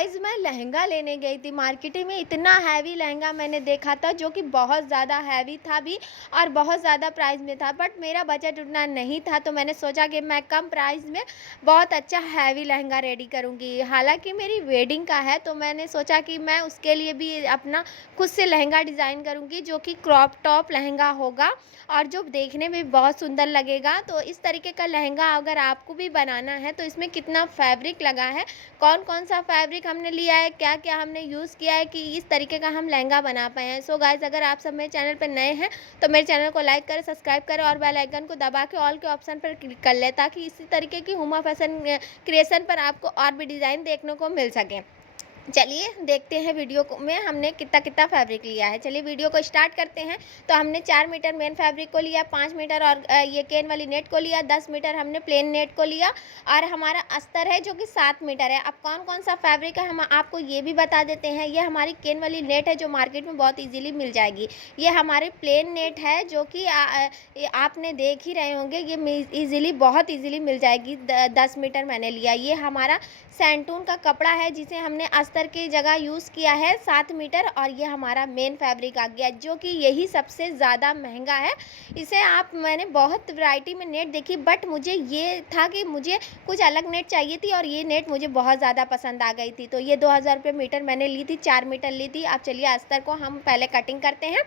Guys मैं लहंगा लेने गई थी मार्केट में। इतना हैवी लहंगा मैंने देखा था जो कि बहुत ज़्यादा हैवी था भी और बहुत ज़्यादा प्राइस में था, बट मेरा बजट उतना नहीं था। तो मैंने सोचा कि मैं कम प्राइस में बहुत अच्छा हैवी लहंगा रेडी करूँगी। हालांकि मेरी वेडिंग का है, तो मैंने सोचा कि मैं उसके लिए भी अपना खुद से लहंगा डिज़ाइन करूँगी, जो कि क्रॉप टॉप लहंगा होगा और जो देखने में बहुत सुंदर लगेगा। तो इस तरीके का लहंगा अगर आपको भी बनाना है तो इसमें कितना फैब्रिक लगा है, कौन-कौन सा फैब्रिक हमने लिया है, क्या-क्या हमने यूज़ किया है कि इस तरीके का हम लहंगा बना पाए हैं। सो गाइज़, अगर आप सब मेरे चैनल पे नए हैं तो मेरे चैनल को लाइक करें, सब्सक्राइब करें और बेल आइकन को दबा के ऑल के ऑप्शन पर क्लिक कर लें, ताकि इसी तरीके की हुमा फैशन क्रिएशन पर आपको और भी डिज़ाइन देखने को मिल सकें। चलिए देखते हैं वीडियो को में हमने कितना फैब्रिक लिया है। चलिए वीडियो को स्टार्ट करते हैं। तो हमने 4 मीटर मेन फैब्रिक को लिया, 5 मीटर और ये केन वाली नेट को लिया, 10 मीटर हमने प्लेन नेट को लिया और हमारा अस्तर है जो कि 7 मीटर है। अब कौन-कौन सा फैब्रिक है हम आपको ये भी बता देते हैं। ये हमारी केन वाली नेट है जो मार्केट में बहुत ईज़िली मिल जाएगी। ये हमारी प्लेन नेट है जो कि आपने देख ही रहे होंगे, ये ईज़िली बहुत ईज़िली मिल जाएगी। 10 मीटर मैंने लिया। ये हमारा सैंटून का कपड़ा है जिसे हमने अस्तर की जगह यूज़ किया है, 7 मीटर। और ये हमारा मेन फैब्रिक आ गया जो कि यही सबसे ज़्यादा महंगा है। इसे मैंने बहुत वैरायटी में नेट देखी, बट मुझे ये था कि मुझे कुछ अलग नेट चाहिए थी और ये नेट मुझे बहुत ज़्यादा पसंद आ गई थी। तो ये 2000 रुपये मीटर मैंने ली थी, 4 मीटर ली थी। अब चलिए अस्तर को हम पहले कटिंग करते हैं।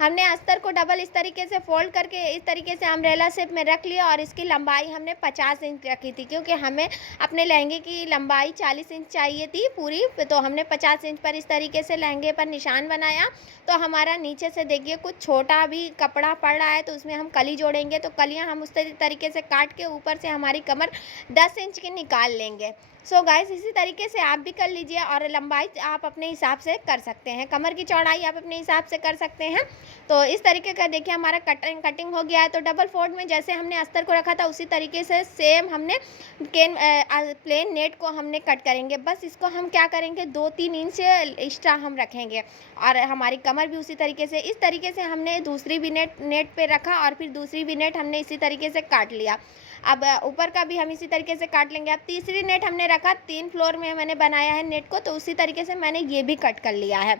हमने अस्तर को डबल इस तरीके से फोल्ड करके इस तरीके से अम्ब्रेला शेप में रख लिया और इसकी लंबाई हमने 50 इंच रखी थी, क्योंकि हमें अपने लहंगे की लंबाई 40 इंच चाहिए थी पूरी। तो हमने 50 इंच पर इस तरीके से लहंगे पर निशान बनाया। तो हमारा नीचे से देखिए कुछ छोटा भी कपड़ा पड़ रहा है, तो उसमें हम कली जोड़ेंगे। तो कलियां हम उस तरीके से काट के ऊपर से हमारी कमर 10 इंच की निकाल लेंगे। सो गाइस, इसी तरीके से आप भी कर लीजिए और लंबाई आप अपने हिसाब से कर सकते हैं, कमर की चौड़ाई आप अपने हिसाब से कर सकते हैं। तो इस तरीके का देखिए हमारा कटिंग हो गया है। तो डबल फोल्ड में जैसे हमने अस्तर को रखा था उसी तरीके से सेम हमने प्लेन नेट को हमने कट करेंगे। बस इसको हम क्या करेंगे, 2-3 इंच एक्स्ट्रा हम रखेंगे और हमारी कमर भी उसी तरीके से इस तरीके से हमने दूसरी भी नेट पे रखा और फिर दूसरी भी नेट हमने इसी तरीके से काट लिया। अब ऊपर का भी हम इसी तरीके से काट लेंगे। अब तीसरी नेट हमने रखा, 3 फ्लोर में मैंने बनाया है नेट को, तो उसी तरीके से मैंने ये भी कट कर लिया है।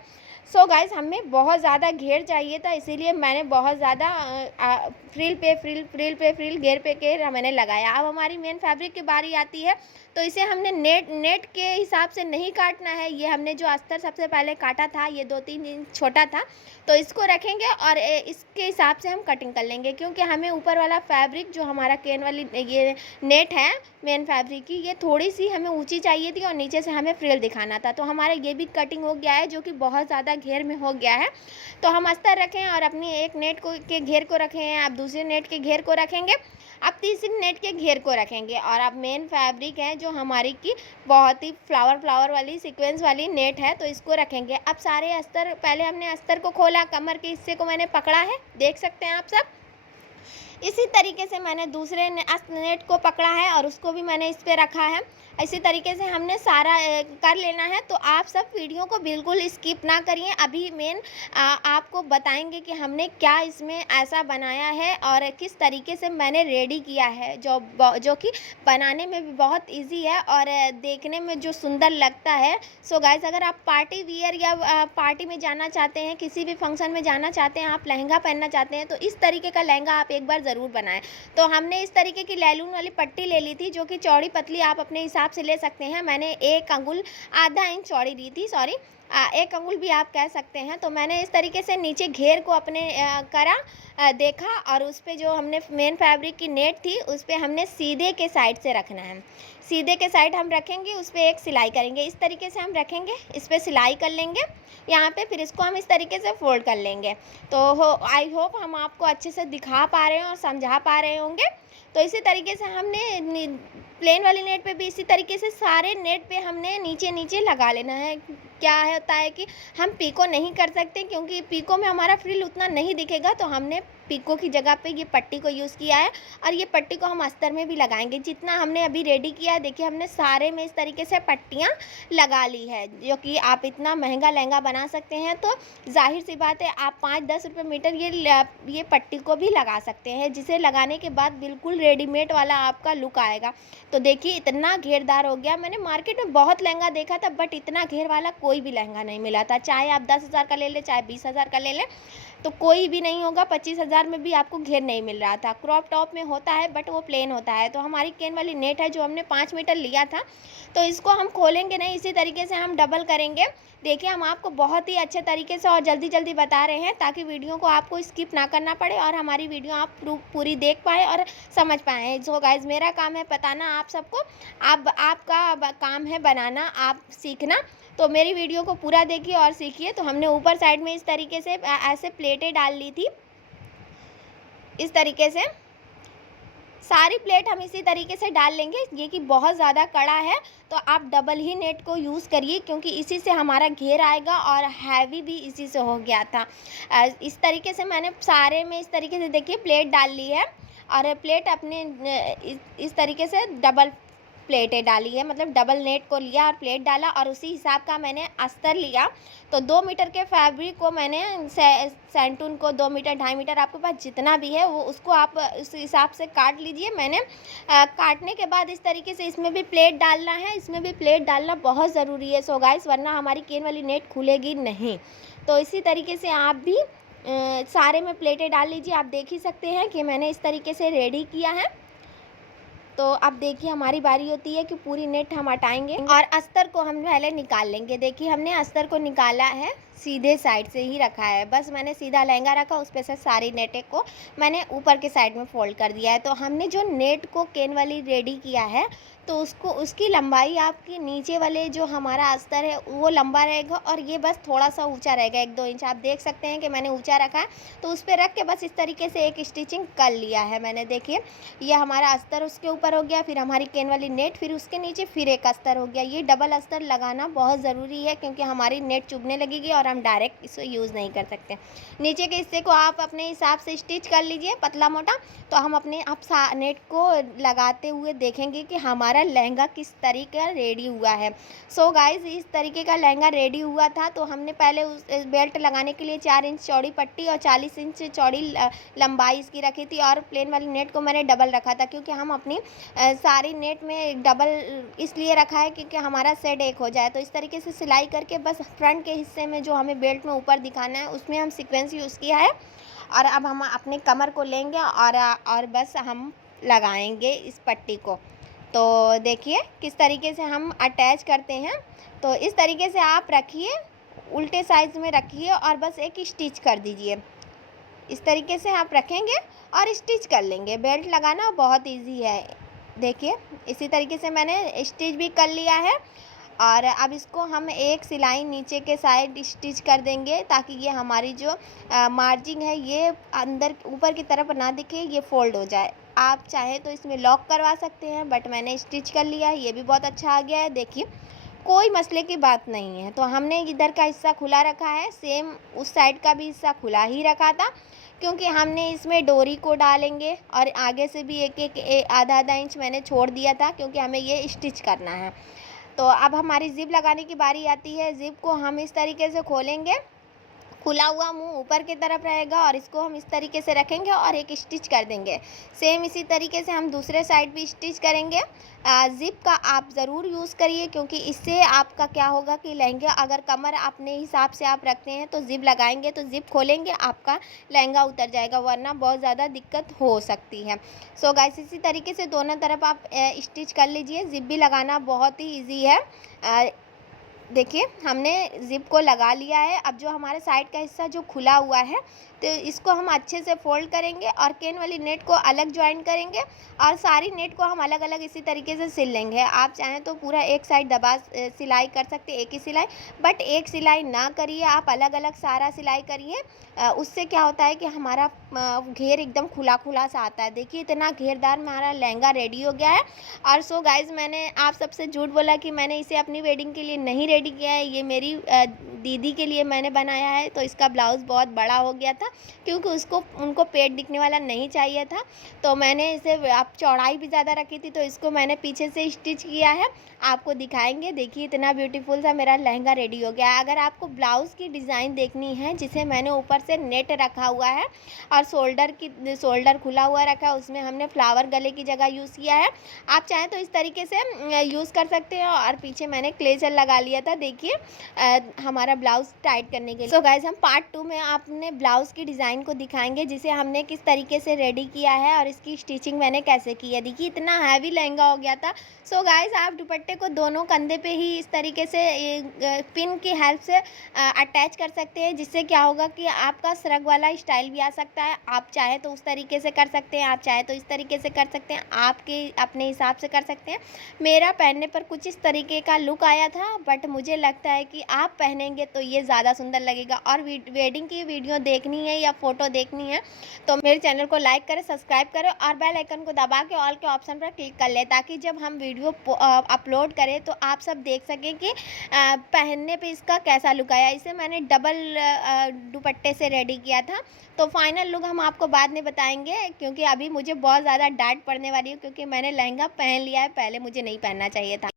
सो गाइस, हमें बहुत ज़्यादा घेर चाहिए था, इसीलिए मैंने बहुत ज़्यादा फ्रिल घेर पे घेर मैंने लगाया। अब हमारी मेन फैब्रिक की बारी आती है। तो इसे हमने नेट के हिसाब से नहीं काटना है। ये हमने जो अस्तर सबसे पहले काटा था ये 2-3 इंच छोटा था, तो इसको रखेंगे और इसके हिसाब से हम कटिंग कर लेंगे, क्योंकि हमें ऊपर वाला फैब्रिक जो हमारा केन वाली ये नेट है मेन फैब्रिक की, ये थोड़ी सी हमें ऊंची चाहिए थी और नीचे से हमें फ्रिल दिखाना था। तो हमारा ये भी कटिंग हो गया है जो कि बहुत ज़्यादा घेर में हो गया है। तो हम अस्तर रखें और अपनी एक नेट को के घेर को रखे हैं, अब दूसरे नेट के घेर को रखेंगे, अब तीसरी नेट के घेर को रखेंगे। और अब मेन फैब्रिक है जो हमारी की बहुत ही फ्लावर वाली सीक्वेंस वाली नेट है, तो इसको रखेंगे। अब सारे अस्तर, पहले हमने अस्तर को खोला, कमर के हिस्से को मैंने पकड़ा है, देख सकते हैं आप सब। इसी तरीके से मैंने दूसरे नेट को पकड़ा है और उसको भी मैंने इस पे रखा है। इसी तरीके से हमने सारा कर लेना है। तो आप सब वीडियो को बिल्कुल स्किप ना करिए। अभी आपको बताएंगे कि हमने क्या इसमें ऐसा बनाया है और किस तरीके से मैंने रेडी किया है, जो कि बनाने में भी बहुत इजी है और देखने में जो सुंदर लगता है। सो गाइस, अगर आप पार्टी वियर या पार्टी में जाना चाहते हैं, किसी भी फंक्शन में जाना चाहते हैं, आप लहंगा पहनना चाहते हैं, तो इस तरीके का लहंगा आप एक बार ज़रूर बनाएं। तो हमने इस तरीके की लैलून वाली पट्टी ले ली थी, जो कि चौड़ी पतली आप अपने हिसाब से ले सकते हैं। मैंने 1 अंगुल आधा इंच चौड़ी ली थी, सॉरी 1 अंगुल भी आप कह सकते हैं। तो मैंने इस तरीके से नीचे घेर को अपने देखा और उस पे जो हमने मेन फैब्रिक की नेट थी उस पे हमने सीधे के साइड से रखना है। सीधे के साइड हम रखेंगे, उस पर एक सिलाई करेंगे, इस तरीके से हम रखेंगे, इस पर सिलाई कर लेंगे यहाँ पे, फिर इसको हम इस तरीके से फोल्ड कर लेंगे। तो आई होप हम आपको अच्छे से दिखा पा रहे हैं और समझा पा रहे होंगे। तो इसी तरीके से हमने प्लेन वाली नेट पे भी इसी तरीके से सारे नेट पे हमने नीचे लगा लेना है। क्या होता है कि हम पीको नहीं कर सकते, क्योंकि पीको में हमारा फ्रिल उतना नहीं दिखेगा, तो हमने पीको की जगह पे ये पट्टी को यूज़ किया है और ये पट्टी को हम अस्तर में भी लगाएंगे। जितना हमने अभी रेडी किया है, देखिए हमने सारे में इस तरीके से पट्टियाँ लगा ली है, जो कि आप इतना महंगा लहंगा बना सकते हैं। तो ज़ाहिर सी बात है, आप 5-10 रुपये मीटर ये पट्टी को भी लगा सकते हैं, जिसे लगाने के बाद बिल्कुल रेडीमेड वाला आपका लुक आएगा। तो देखिए इतना घेरदार हो गया। मैंने मार्केट में बहुत लहंगा देखा था, बट इतना घेर वाला कोई भी लहंगा नहीं मिला था। चाहे आप 10,000 का ले लें, चाहे 20,000 का ले लें, तो कोई भी नहीं होगा। 25,000 में भी आपको घेर नहीं मिल रहा था। क्रॉप टॉप में होता है, बट वो प्लेन होता है। तो हमारी केन वाली नेट है जो हमने 5 मीटर लिया था, तो इसको हम खोलेंगे नहीं, इसी तरीके से हम डबल करेंगे। देखिए हम आपको बहुत ही अच्छे तरीके से और जल्दी जल्दी बता रहे हैं, ताकि वीडियो को आपको स्किप ना करना पड़े और हमारी वीडियो आप पूरी देख पाए और समझ पाएँ। सो गाइज़, मेरा काम है बताना आप सबको, आपका काम है बनाना, आप सीखना। तो मेरी वीडियो को पूरा देखिए और सीखिए। तो हमने ऊपर साइड में इस तरीके से ऐसे प्लेटें डाल ली थी, इस तरीके से सारी प्लेट हम इसी तरीके से डाल लेंगे। ये कि बहुत ज़्यादा कड़ा है, तो आप डबल ही नेट को यूज़ करिए, क्योंकि इसी से हमारा घेर आएगा और हैवी भी इसी से हो गया था। इस तरीके से मैंने सारे में इस तरीके से देखिए प्लेट डाल ली है, और प्लेट अपने इस तरीके से डबल प्लेटें डाली है, मतलब डबल नेट को लिया और प्लेट डाला, और उसी हिसाब का मैंने अस्तर लिया। तो 2 मीटर के फैब्रिक को मैंने सैंटून को 2 मीटर 2.5 मीटर आपके पास जितना भी है वो उसको आप उस हिसाब से काट लीजिए। मैंने काटने के बाद इस तरीके से इसमें भी प्लेट डालना है, इसमें भी प्लेट डालना बहुत ज़रूरी है सो गाइस, वरना हमारी केन वाली नेट खुलेगी नहीं। तो इसी तरीके से आप भी सारे में प्लेटें डाल लीजिए। आप देख ही सकते हैं कि मैंने इस तरीके से रेडी किया है। तो अब देखिए हमारी बारी होती है कि पूरी नेट हम हटाएंगे और अस्तर को हम पहले निकाल लेंगे। देखिए हमने अस्तर को निकाला है, सीधे साइड से ही रखा है। बस मैंने सीधा लहंगा रखा, उस पे से सारी नेटें को मैंने ऊपर के साइड में फोल्ड कर दिया है। तो हमने जो नेट को केन वाली रेडी किया है, तो उसकी लंबाई आपकी नीचे वाले जो हमारा अस्तर है वो लंबा रहेगा, और ये बस थोड़ा सा ऊंचा रहेगा, 1-2 इंच। आप देख सकते हैं कि मैंने ऊंचा रखा है, तो उस पर रख के बस इस तरीके से एक स्टिचिंग कर लिया है मैंने। देखिए ये हमारा अस्तर उसके ऊपर हो गया, फिर हमारी केन वाली नेट, फिर उसके नीचे फिर एक अस्तर हो गया। ये डबल अस्तर लगाना बहुत ज़रूरी है, क्योंकि हमारी नेट चुभने लगेगी और हम डायरेक्ट इसे यूज़ नहीं कर सकते। नीचे के हिस्से को आप अपने हिसाब से स्टिच कर लीजिए, पतला मोटा। तो हम अपने नेट को लगाते हुए देखेंगे कि हमारा लहंगा किस तरीके का रेडी हुआ है। सो गाइज़, इस तरीके का लहंगा रेडी हुआ था। तो हमने पहले उस बेल्ट लगाने के लिए 4 इंच चौड़ी पट्टी और 40 इंच चौड़ी लंबाई इसकी रखी थी, और प्लेन वाली नेट को मैंने डबल रखा था, क्योंकि हम अपनी सारी नेट में डबल इसलिए रखा है क्योंकि हमारा सेट एक हो जाए। तो इस तरीके से सिलाई करके बस फ्रंट के हिस्से में जो हमें बेल्ट में ऊपर दिखाना है उसमें हम सीक्वेंस यूज़ किया है। और अब हम अपने कमर को लेंगे और बस हम लगाएंगे इस पट्टी को। तो देखिए किस तरीके से हम अटैच करते हैं। तो इस तरीके से आप रखिए, उल्टे साइज में रखिए और बस एक स्टिच कर दीजिए। इस तरीके से आप रखेंगे और स्टिच कर लेंगे। बेल्ट लगाना बहुत इजी है। देखिए इसी तरीके से मैंने स्टिच भी कर लिया है, और अब इसको हम एक सिलाई नीचे के साइड स्टिच कर देंगे, ताकि ये हमारी जो मार्जिंग है ये अंदर ऊपर की तरफ ना दिखे, ये फोल्ड हो जाए। आप चाहे तो इसमें लॉक करवा सकते हैं, बट मैंने स्टिच कर लिया है, ये भी बहुत अच्छा आ गया है। देखिए कोई मसले की बात नहीं है। तो हमने इधर का हिस्सा खुला रखा है, सेम उस साइड का भी हिस्सा खुला ही रखा था, क्योंकि हमने इसमें डोरी को डालेंगे, और आगे से भी एक आधा इंच मैंने छोड़ दिया था, क्योंकि हमें ये स्टिच करना है। तो अब हमारी ज़िप लगाने की बारी आती है। ज़िप को हम इस तरीके से खोलेंगे, खुला हुआ मुंह ऊपर की तरफ रहेगा, और इसको हम इस तरीके से रखेंगे और एक स्टिच कर देंगे। सेम इसी तरीके से हम दूसरे साइड भी स्टिच करेंगे। ज़िप का आप ज़रूर यूज़ करिए, क्योंकि इससे आपका क्या होगा कि लहंगा अगर कमर अपने हिसाब से आप रखते हैं तो ज़िप लगाएंगे, तो ज़िप खोलेंगे आपका लहंगा उतर जाएगा, वरना बहुत ज़्यादा दिक्कत हो सकती है। सो गाइस, इसी तरीके से दोनों तरफ आप स्टिच कर लीजिए। ज़िप भी लगाना बहुत ही ईजी है। देखिए हमने ज़िप को लगा लिया है। अब जो हमारे साइड का हिस्सा जो खुला हुआ है, तो इसको हम अच्छे से फोल्ड करेंगे और केन वाली नेट को अलग ज्वाइन करेंगे, और सारी नेट को हम अलग अलग इसी तरीके से सिल लेंगे। आप चाहें तो पूरा एक साइड दबा सिलाई कर सकते हैं, एक ही सिलाई, बट एक सिलाई ना करिए, आप अलग अलग सारा सिलाई करिए। उससे क्या होता है कि हमारा घेर एकदम खुला खुला सा आता है। देखिए इतना घेरदार हमारा लहंगा रेडी हो गया है। और सो गाइज़, मैंने आप सबसे झूठ बोला कि मैंने इसे अपनी वेडिंग के लिए नहीं रेडी किया है, ये मेरी दीदी के लिए मैंने बनाया है। तो इसका ब्लाउज़ बहुत बड़ा हो गया था क्योंकि उनको पेट दिखने वाला नहीं चाहिए था। तो मैंने इसे अब चौड़ाई भी ज़्यादा रखी थी, तो इसको मैंने पीछे से स्टिच किया है। आपको दिखाएँगे, देखिए इतना ब्यूटीफुल सा मेरा लहंगा रेडी हो गया है। अगर आपको ब्लाउज़ की डिज़ाइन देखनी है, जिसे मैंने ऊपर से नेट रखा हुआ है और शोल्डर खुला हुआ रखा है, उसमें हमने फ्लावर गले की जगह यूज़ किया है। आप चाहें तो इस तरीके से यूज़ कर सकते हैं। और पीछे मैंने क्लेचर लगा लिया था, देखिए हमारा ब्लाउज़ टाइट करने के लिए। सो गाइज़, हम पार्ट 2 में आपने ब्लाउज़ की डिज़ाइन को दिखाएँगे, जिसे हमने किस तरीके से रेडी किया है और इसकी स्टिचिंग मैंने कैसे की है। देखिए इतना हैवी लहंगा हो गया था। सो गाइज़, आप दुपट्टे को दोनों कंधे पे ही इस तरीके से पिन की हेल्प से अटैच कर सकते हैं, जिससे क्या होगा कि आपका श्रग वाला स्टाइल भी आ सकता है। आप चाहे तो उस तरीके से कर सकते हैं, आप चाहे तो इस तरीके से कर सकते हैं, आपके अपने हिसाब से कर सकते हैं। मेरा पहनने पर कुछ इस तरीके का लुक आया था, बट मुझे लगता है कि आप पहनेंगे तो ये ज़्यादा सुंदर लगेगा। और वेडिंग की वीडियो देखनी है या फ़ोटो देखनी है तो मेरे चैनल को लाइक करें, सब्सक्राइब करें और बेल आइकन को दबा के ऑल के ऑप्शन पर क्लिक कर लें, ताकि जब हम वीडियो अपलोड करें तो आप सब देख सकें कि पहनने पे इसका कैसा लुक आया। इसे मैंने डबल दुपट्टे से रेडी किया था। तो फाइनल लुक हम आपको बाद में बताएंगे, क्योंकि अभी मुझे बहुत ज़्यादा डांट पड़ने वाली है, क्योंकि मैंने लहंगा पहन लिया है, पहले मुझे नहीं पहनना चाहिए था।